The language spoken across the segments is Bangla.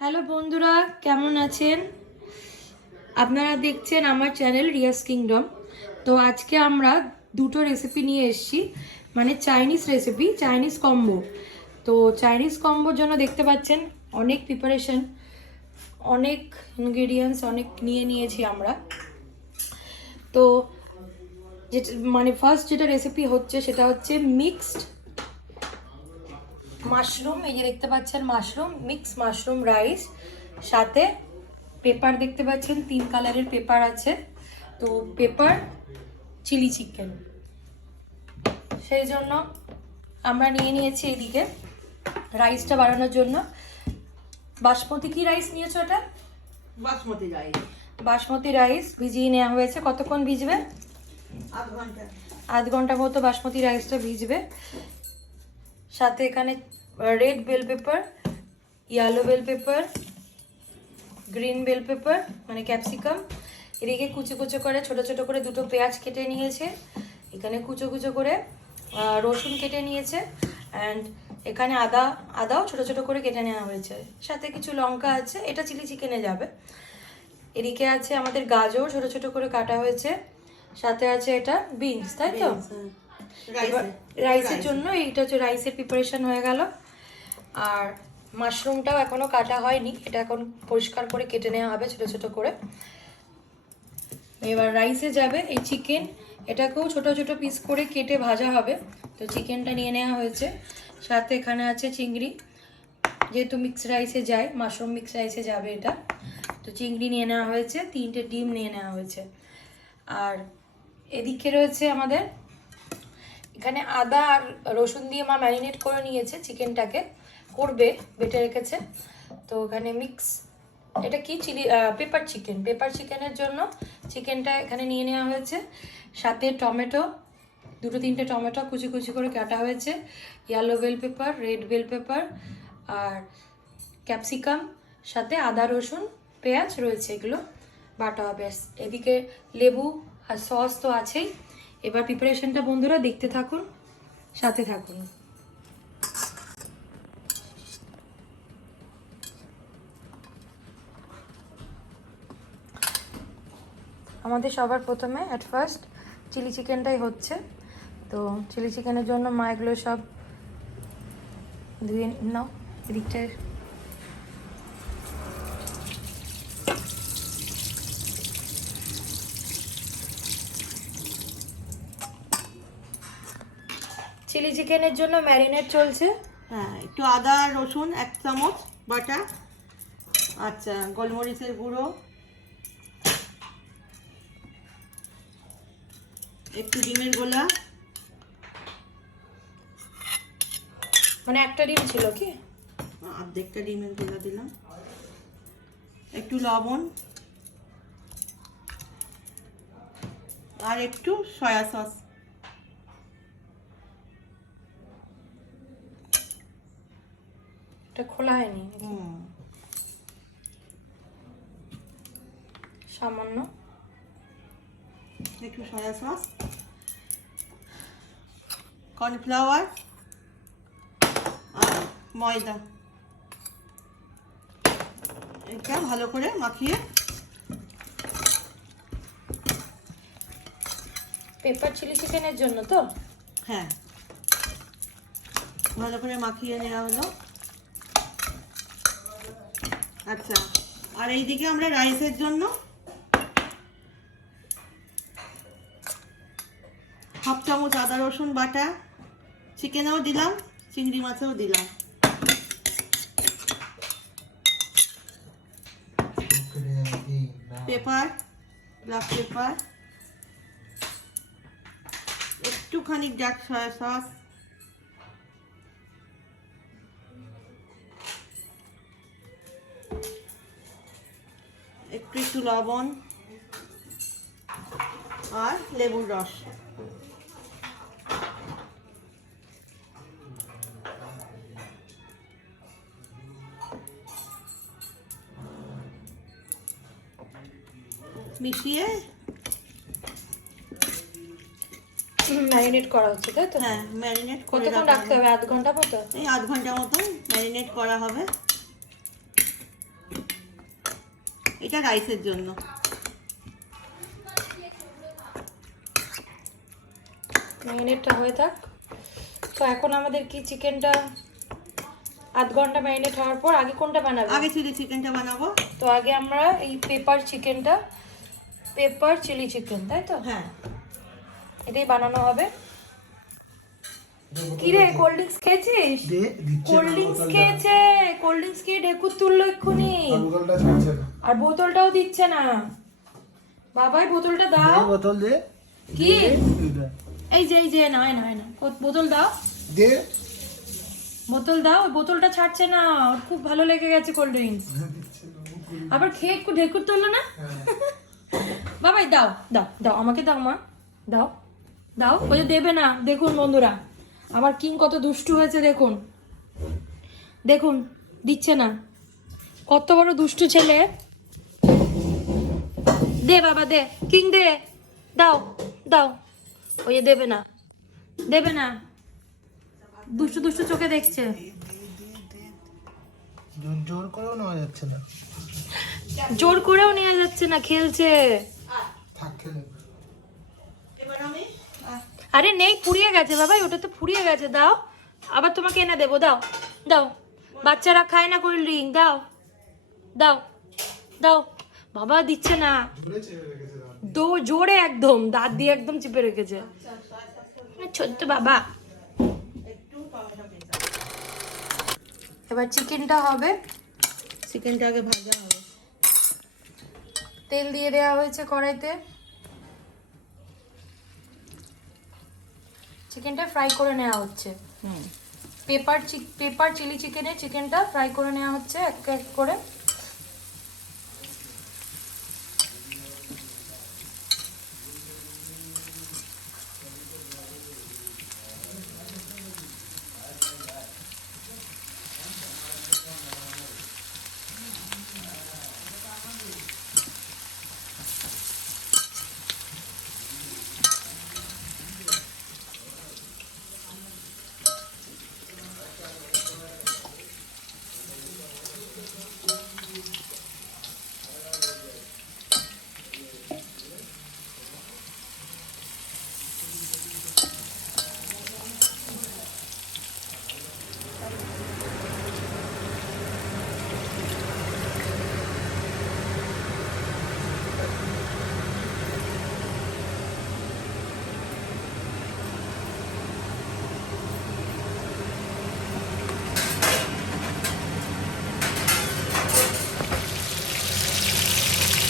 হ্যালো বন্ধুরা, কেমন আছেন? আপনারা দেখছেন আমার চ্যানেল রিয়াস কিংডম। তো আজকে আমরা দুটো রেসিপি নিয়ে এসেছি, মানে চাইনিজ রেসিপি, চাইনিজ কম্বো। তো চাইনিজ কম্বোর জন্য দেখতে পাচ্ছেন অনেক প্রিপারেশন, অনেক ইনগ্রেডিয়েন্টস অনেক নিয়েছি আমরা। তো যেটা মানে ফার্স্ট যেটা রেসিপি হচ্ছে সেটা হচ্ছে মিক্সড মাশরুম। এই যে দেখতে পাচ্ছেন মাশরুম, মিক্স মাশরুম রাইস, সাথে পেপার দেখতে পাচ্ছেন 3 কালারের পেপার আছে। তো পেপার চিলি চিকেন, সেই জন্য আমরা নিয়েছি এদিকে রাইসটা বানানোর জন্য। বাসমতি কি রাইস নিয়েছো? এটা বাসমতি রাইস ভিজিয়ে নেওয়া হয়েছে। কতক্ষণ ভিজবে? আধ ঘন্টা মতো বাসমতি রাইসটা ভিজবে। সাথে এখানে red bell pepper, yellow bell pepper, green bell pepper মানে ক্যাপসিকাম। এদিকে কুচো কুচো করে ছোট ছোট করে দুটো পেঁয়াজ কেটে নিয়েছে। এখানে কুচো কুচো করে রসুন কেটে নিয়েছে। অ্যান্ড এখানে আদাও ছোট ছোট করে কেটে নেওয়া হয়েছে। সাথে কিছু লঙ্কা আছে, এটা চিলি চিকেনে যাবে। এদিকে আছে আমাদের গাজর, ছোট ছোট করে কাটা হয়েছে। সাথে আছে এটা বিনস, তাই তো? রাইসের জন্য এইটা হচ্ছে রাইসের প্রিপারেশন হয়ে গেল। আর মাশরুমটাও এখনো কাটা হয়নি, এটা এখন পরিষ্কার করে কেটে নেওয়া হবে ছোট ছোট করে। এবার রাইসে যাবে এই চিকেন, এটাকেও ছোট ছোট পিস করে কেটে ভাজা হবে। তো চিকেনটা নিয়ে নেওয়া হয়েছে। সাথে এখানে আছে চিংড়ি, যেহেতু মিক্স রাইসে যায়, মাশরুম মিক্স রাইসে যাবে এটা। তো চিংড়ি নিয়ে নেওয়া হয়েছে, 3টে ডিম নিয়ে নেওয়া হয়েছে। আর এদিকে রয়েছে আমাদের, এখানে আদা আর রসুন দিয়ে মা ম্যারিনেট করে নিয়েছে চিকেনটাকে, করবে বেটে রেখেছে। তো এখানে মিক্স, এটা কি চিলি পেপার চিকেন, পেপার চিকেনের জন্য চিকেনটা এখানে নিয়ে নেওয়া হয়েছে। সাথে টমেটো, 2-3টে টমেটো কুচি কুচি করে কাটা হয়েছে। Yellow bell pepper, red bell pepper আর ক্যাপসিকাম, সাথে আদা রসুন পেঁয়াজ রয়েছে, এগুলো বাটা হবে। এদিকে লেবু আর সস তো আছেই। এবার প্রিপারেশনটা বন্ধুরা দেখতে থাকুন, সাথে থাকুন। আমাদের সবার প্রথমে ফার্স্ট চিলি চিকেনটাই হচ্ছে। তো চিলি চিকেনের জন্য মা এগুলো সব ধুয়ে নাও। এদিকটায় চিলি চিকেনের জন্য ম্যারিনেট চলছে। হ্যাঁ, একটু আদা রসুন 1 চামচ বাটা, আচ্ছা গোলমরিচের গুঁড়ো, একটু ডিমের গোলা, মানে একটা ডিম ছিল কি, অর্ধেকটা ডিমের গোলা দিলাম, একটু লবণ আর একটু সয়া সস। এটা খোলা হয়নি, সামান্য একটু সয়া সস, কর্নফ্লাওয়ার আর ময়দা, এটা ভালো করে মাখিয়ে, পেপার চিলি চিকেনের জন্য তো, হ্যাঁ ভালো করে মাখিয়ে নেওয়া হলো। আচ্ছা, আর এইদিকে আমরা রাইসের জন্য হাফ চামচ আদা রসুন বাটা, চিকেনেও দিলাম, চিংড়ি মাছেও দিলাম, পেপার, ব্ল্যাক পেপার, একটুখানি ডার্ক সয়া সস, একটু লবণ আর লেবুর রস। মিশিয়ে ম্যারিনেট করা হচ্ছে, তাই তো? হ্যাঁ, ম্যারিনেট করে কতক্ষণ রাখতে হবে? আধ ঘন্টা মতো? এই আধ ঘন্টা মতো ম্যারিনেট করা হবে। এটা রাইসের জন্য। ম্যারিনেটটা হয়ে থাক। তো এখন আমাদের কি চিকেনটা আধ ঘন্টা ম্যারিনেট হওয়ার পর আগে কোনটা বানাবো? আগে চিলি চিকেনটা বানাবো। তো আগে আমরা এই পেপার চিলি চিকেন, তাই তো? হ্যাঁ, এটাই বানানো হবে। কি রে, কোল্ড ড্রিঙ্কস খেয়েছিস? কোল্ড ড্রিঙ্কস খেয়েছে, কোল্ড ড্রিঙ্কস খেয়ে ঢেকুর তুললো এক্ষুনি। আর বোতলটাও দিচ্ছে না। বাবাই বোতলটা দাও। বোতল দে। কি এই যে নয় বোতল দাও, দে বোতল দাও। ওই বোতলটা ছাড়ছে না, ওর খুব ভালো লেগে গেছে কোল্ড ড্রিঙ্কস। আবার খেয়ে একটু ঢেকুর তুললো না। বাবাই দাও দাও দাও, আমাকে দাও মা, দাও দাও। ওই যে দেবে না। দেখুন বন্ধুরা, আমার কিং কত দুষ্টু হয়েছে, দেখুন দেখুন, দিচ্ছে না। কত বড় দুষ্টু ছেলে। দে বাবা, দে কিং, দে, দাও দাও। ওই যে দেবে না, দেবে না, দুষ্টু দুষ্টু চোখে দেখছে। জোর করেও নেওয়া যাচ্ছে না। জোর করেও নেওয়া যাচ্ছে না, খেলছে। থাক খেলে। এবার আমি আরে নেই, ফুরিয়ে গেছে বাবা, ওটা তো ফুরিয়ে গেছে। দাও, আবার তোমাকে এনে দেবো, দাও দাও। বাচ্চারা খায় না কোল্ড ড্রিঙ্ক, দাও দাও দাও। বাবা দিচ্ছে না, জোরে একদম দাঁত দিয়ে একদম চিপে রেখেছে। ছোট্ট বাবা। একটু টমেটো পেঁচা, এবার চিকেনটা হবে। চিকেনটা আগে ভাজা হবে। তেল দিয়ে দেওয়া হয়েছে কড়াইতে। চিকেনটা ফ্রাই করে নেওয়া হচ্ছে। পেপার চিলি চিকেনের চিকেনটা ফ্রাই করে নেওয়া হচ্ছে এক এক করে।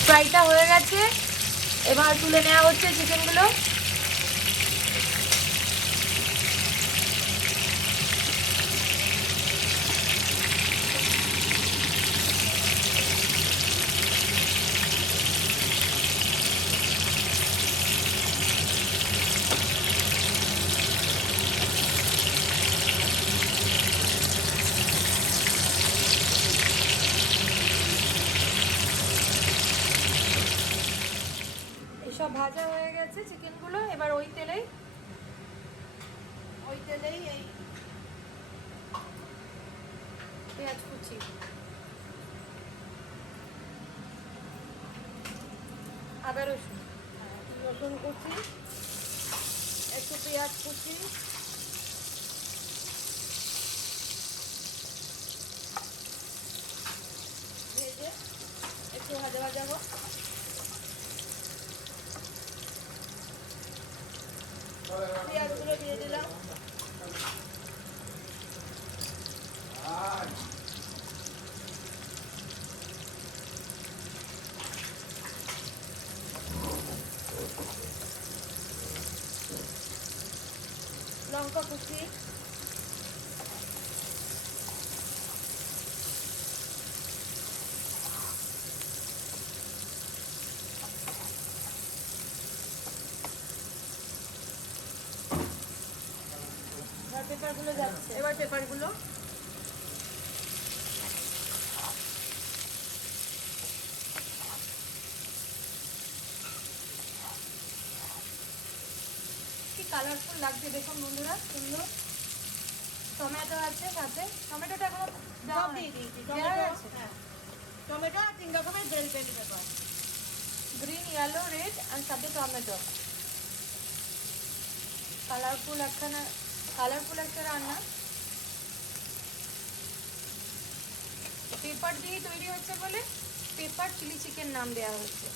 ফ্রাইটা হয়ে গেছে, এবার তুলে নেওয়া হচ্ছে চিকেনগুলো। সব ভাজা হয়ে গেছে চিকেনগুলো। এবার ওই তেলেই এই পেঁয়াজ কুচি, আদা রসুন কুচি, একটু পেঁয়াজ কুচি, ভেজে একটু ভাজা হোক। পেঁয়াজগুলো দিয়ে দিলাম। লঙ্কা কুচি, পেপারগুলো যাচ্ছে। এবার পেপারগুলো কি কালারফুল লাগছে দেখুন বন্ধুরা, সুন্দর। টমেটো আছে সাথে, টমেটোটা এখনো দেওয়া সব দিয়ে হয়নি। দিয়েছি। দেওয়া টমেটো, হয়েছে? হ্যাঁ। টমেটো আর 3 রকমের bell pepper. Green, yellow, red আর সাথে টমেটো। কালারফুল একটা রান্না। পেপার দিয়ে তৈরি হচ্ছে বলে পেপার চিলি চিকেন নাম দেওয়া হচ্ছে।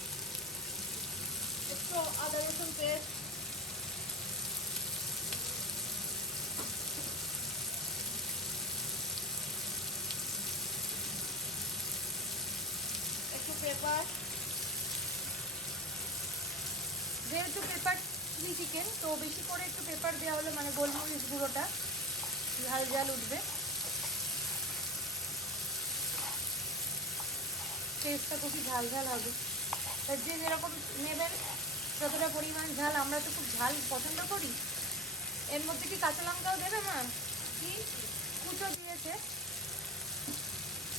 একটু আদা রসুন পেস্ট, একটু পেপার। যেহেতু পেপার চিলি চিকেন তো বেশি করে একটু পেপার দেওয়া হলো, মানে গোলমরিচ গুঁড়োটা ঝাল ঝাল উঠবে, টেস্টটা খুবই ঝাল ঝাল হবে। এর যে যেরকম নেবেন যতটা পরিমাণ ঝাল, আমরা তো খুব ঝাল পছন্দ করি। এর মধ্যে কি কাঁচা লঙ্কাও দেবে মা? কি কুচো দিয়েছে।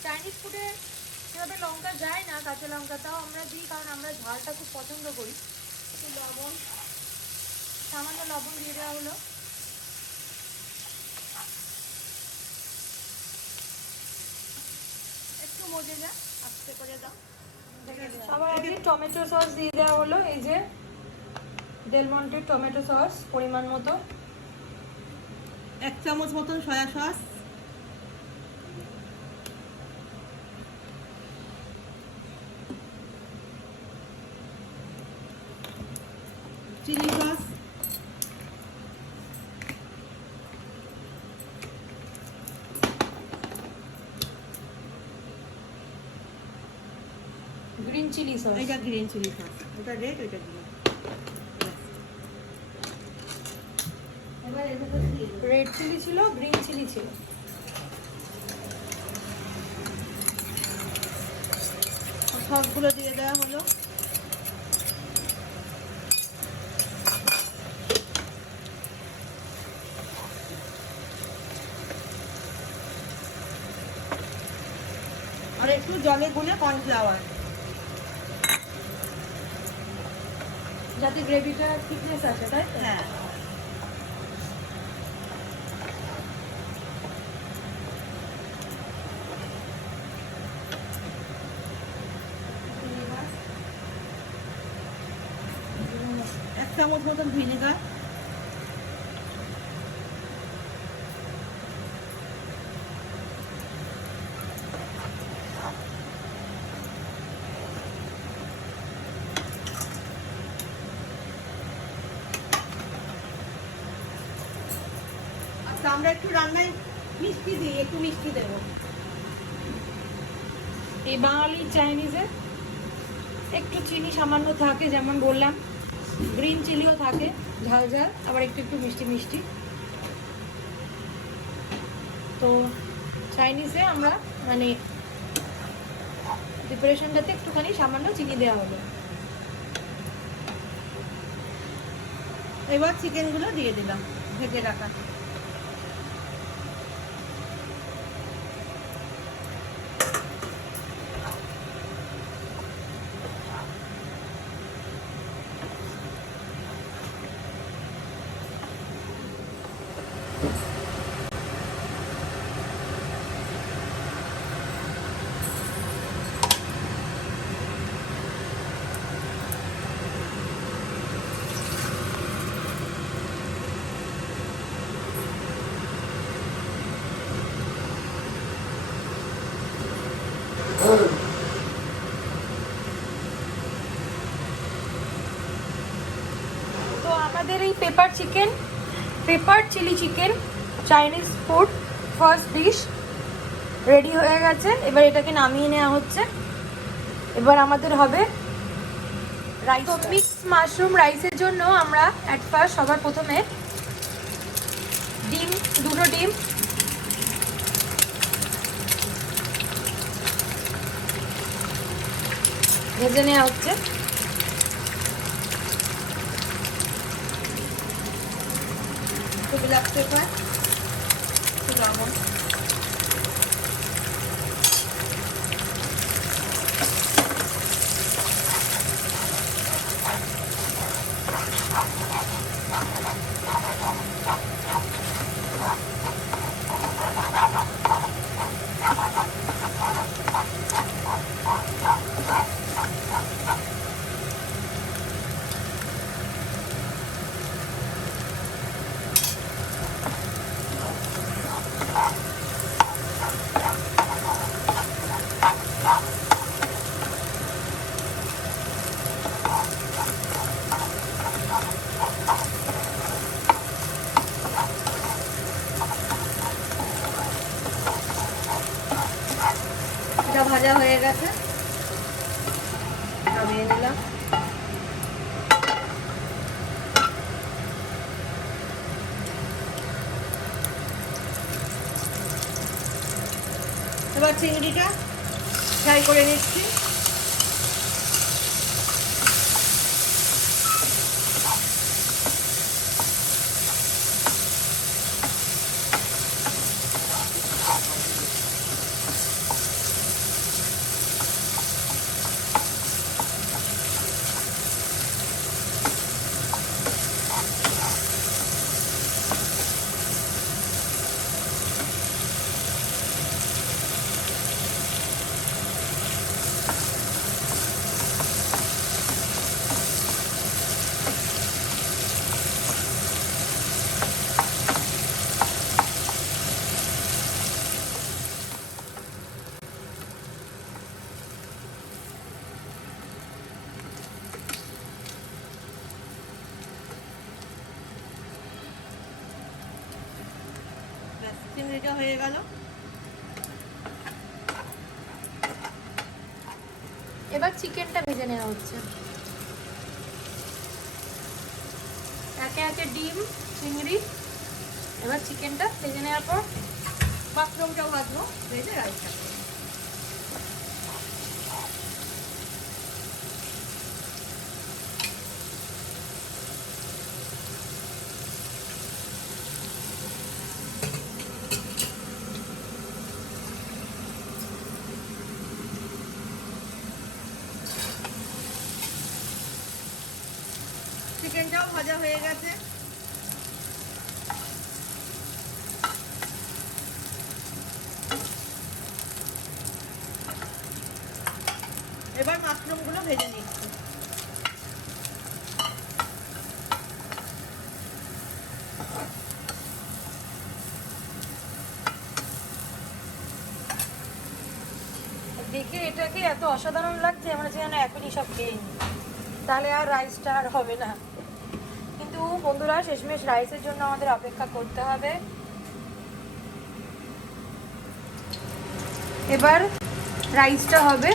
চাইনিজ ফুডে সেভাবে লঙ্কা যায় না, কাঁচা লঙ্কা, তাও আমরা দিই কারণ আমরা ঝালটা খুব পছন্দ করি। একটু লবণ, সামান্য লবণ দিয়ে দেওয়া হলো। একটু মজে যা, আস্তে করে দাও। সবার আগে টমেটো সস দিয়ে দেওয়া হলো। এই যে ডেল মন্টের টমেটো সস পরিমাণ মতো, 1 চামচ মতন soya sauce, chilli sauce, green chilli sauce. এটা গ্রিন চিলি সস, ওটা রেড, ওটা গ্রিন। এবার এর ভেতর দিয়ে দেবো। রেড চিলি ছিল, গ্রিন চিলি ছিল। সসগুলো দিয়ে দেওয়া হলো। আর একটু জলে গুলে কর্নফ্লাওয়ার, যাতে গ্রেভিটা থিকনেস আসে, তাই তো? হ্যাঁ। এক চামচ মতন ভিনেগার, আচ্ছা আমরা একটু রান্নায় মিষ্টি দিই, একটু মিষ্টি দেবো। এই বাঙালি চাইনিজে একটু চিনি সামান্য থাকে, যেমন বললাম গ্রিন চিলিও থাকে ঝাল ঝাল, আবার একটু একটু মিষ্টি মিষ্টি। তো চাইনিজে আমরা মানে প্রিপারেশনটাতে একটুখানি সামান্য চিনি দেওয়া হলো। এবার চিকেনগুলো দিয়ে দিলাম ভেজে রাখা। তো আমাদের এই pepper chilli chicken Chinese food first dish ready হয়ে গেছে। এবার এটাকে নামিয়ে নেওয়া হচ্ছে। এবার আমাদের হবে রাইস। মিক্স মাশরুম রাইসের জন্য আমরা অ্যাট ফার্স্ট সবার প্রথমে দুটো ডিম ভেজে নেওয়া হচ্ছে। একটু ব্ল্যাক পেপার, একটু লবণ, এটা ভাজা হয়ে গেছে, নামিয়ে নিলাম। এবার চিংড়িটা ফ্রাই করে নিচ্ছি। চিংড়িটা হয়ে গেল। এবার চিকেনটা ভেজে নেওয়া হচ্ছে। একে একে ডিম, চিংড়ি, এবার চিকেনটা ভেজে নেওয়ার পর মাশরুমটাও ভাজবো, ভেজে রাইসটা। চিকেনটাও ভাজা হয়ে গেছে। এবার মাশরুমগুলো ভেজে নিচ্ছি। দেখে এটাকে এত অসাধারণ লাগছে, আমরা যেন এখনই সব খেয়ে নিই, তাহলে আর রাইসটা আর হবে না। কিন্তু বন্ধুরা, শেষমেশ রাইসের জন্য আমাদের অপেক্ষা করতে হবে। এবার রাইসটা হবে,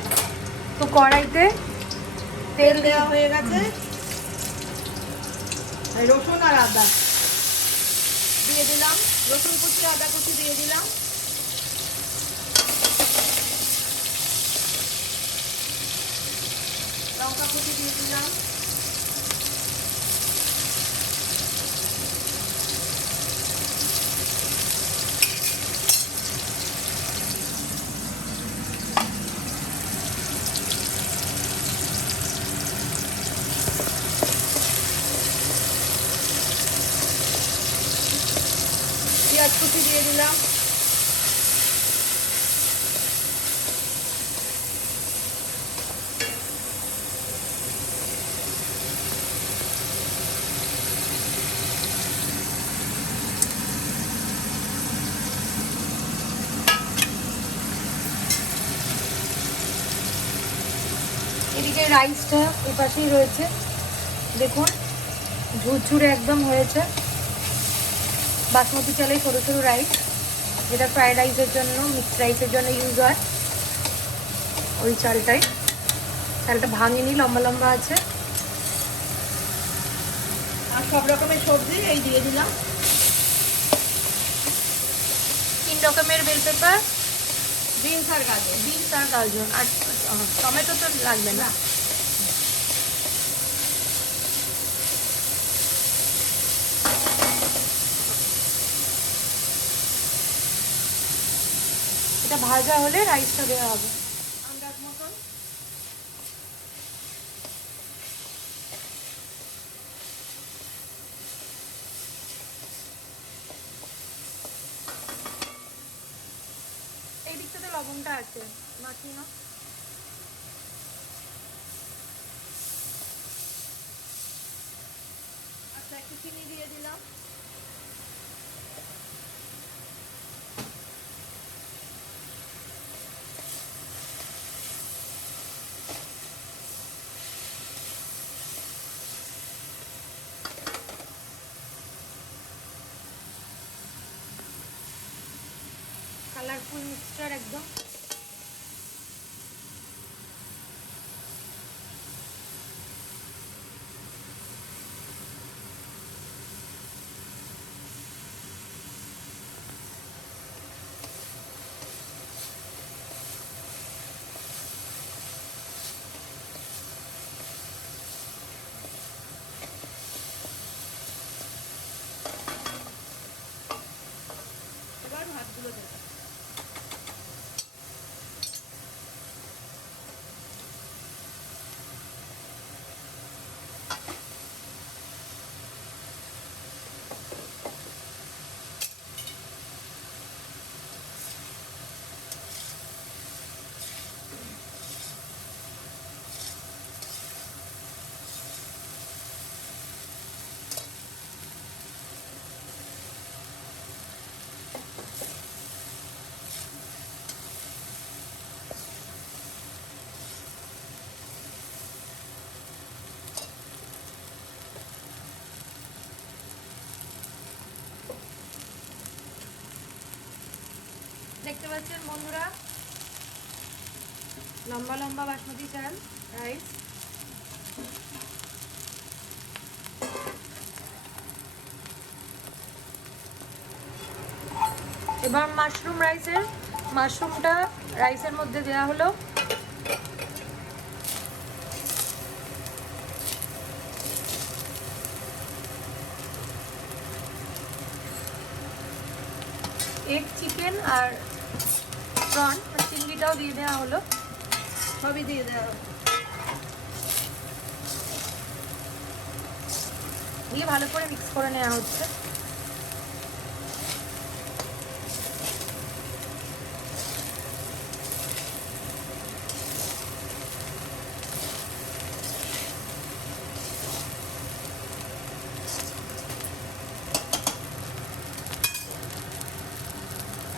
তো কড়াইতে তেল দেওয়া হয়ে গেছে। রসুন আর আদা দিয়ে দিলাম, রসুন কুচি আদা কুচি দিয়ে দিলাম। লঙ্কা কুচি দিয়ে দিলাম। পেঁয়াজ কুচি দিয়ে দিলাম। এদিকে রাইসটা এপাশেই রয়েছে, দেখুন ঝুরঝুরে একদম হয়েছে। বাসমতি চালের সরু সরু রাইস, যেটা ফ্রাইড রাইসের জন্য, মিক্সড রাইসের জন্য ইউজ হয়, ওই চালটাই। চালটা ভাঙিনি, লম্বা লম্বা আছে। আর সব রকমের সবজি এই দিয়ে দিলাম। 3 রকমের বেল পেপার, বিনস আর গাজর। বিনস আর গাজর, আর টমেটো তো লাগবে না। এটা ভাজা হলে রাইসটা দেওয়া হবে। আন্দাজ মতন। এই দিকটাতে লবণটা আছে, মাখিয়ে নাও। আচ্ছা, একটু চিনি দিয়ে দিলাম। কালারফুল মিক্সচার একদম। দেখতে পাচ্ছেন বন্ধুরা, লম্বা লম্বা বাসমতি চাল রাইস। এবার মাশরুমটা রাইসের মধ্যে দেওয়া হলো। এগ, চিকেন আর প্রন চিংড়িটাও দিয়ে দেওয়া হলো। সবই দিয়ে দেওয়া হবে। দিয়ে ভালো করে মিক্স করে নেওয়া হচ্ছে।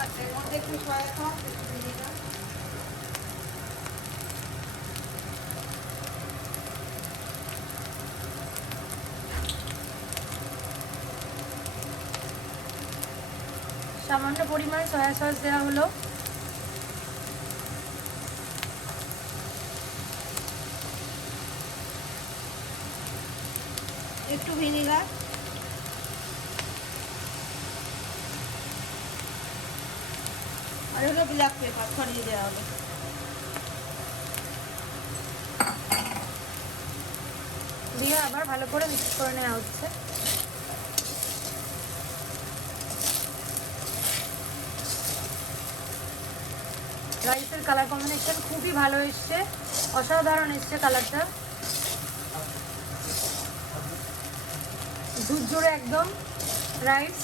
আচ্ছা, এর মধ্যে একটু সয়া সস, একটু ভিনেগার। সামান্য পরিমাণে সয়া সস দেওয়া হলো। একটু ভিনেগার। আর হলো ব্ল্যাক পেপার ছড়িয়ে দেওয়া হবে। দিয়ে আবার ভালো করে মিক্স করে নেওয়া হচ্ছে। রাইসের কালার কম্বিনেশন খুবই ভালো এসছে, অসাধারণ এসছে কালারটা, ঝুরঝুরে একদম রাইস।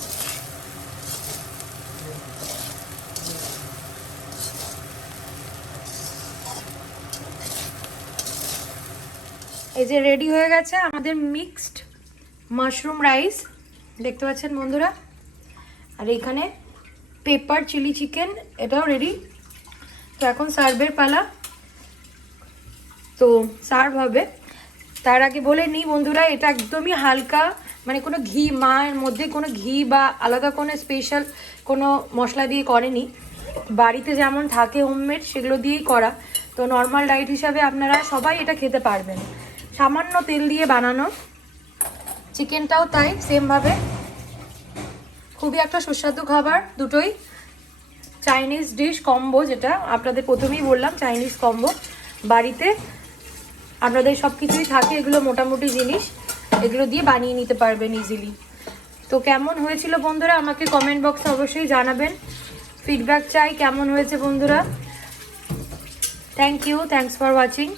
এই যে রেডি হয়ে গেছে আমাদের মিক্সড মাশরুম রাইস, দেখতে পাচ্ছেন বন্ধুরা। আর এখানে পেপার চিলি চিকেন, এটাও রেডি। তো এখন সার্ভের পালা। তো সার্ভ হবে, তার আগে বলে নিই বন্ধুরা, এটা একদমই হালকা, মানে কোনো ঘি, মায়ের মধ্যে কোনো ঘি বা আলাদা কোনো স্পেশাল কোনো মশলা দিয়ে করেনি। বাড়িতে যেমন থাকে হোমমেড সেগুলো দিয়েই করা। তো নর্মাল ডায়েট হিসাবে আপনারা সবাই এটা খেতে পারবেন, সামান্য তেল দিয়ে বানানো। চিকেনটাও তাই সেমভাবে, খুবই একটা সুস্বাদু খাবার দুটোই। চাইনিজ ডিশ কম্বো, যেটা আপনাদের প্রথমেই বললাম, চাইনিজ কম্বো। বাড়িতে আপনাদের সব কিছুই থাকে, এগুলো মোটামুটি জিনিস, এগুলো দিয়ে বানিয়ে নিতে পারবেন ইজিলি। তো কেমন হয়েছিল বন্ধুরা আমাকে কমেন্ট বক্সে অবশ্যই জানাবেন, ফিডব্যাক চাই কেমন হয়েছে বন্ধুরা। Thank you, thanks for watching.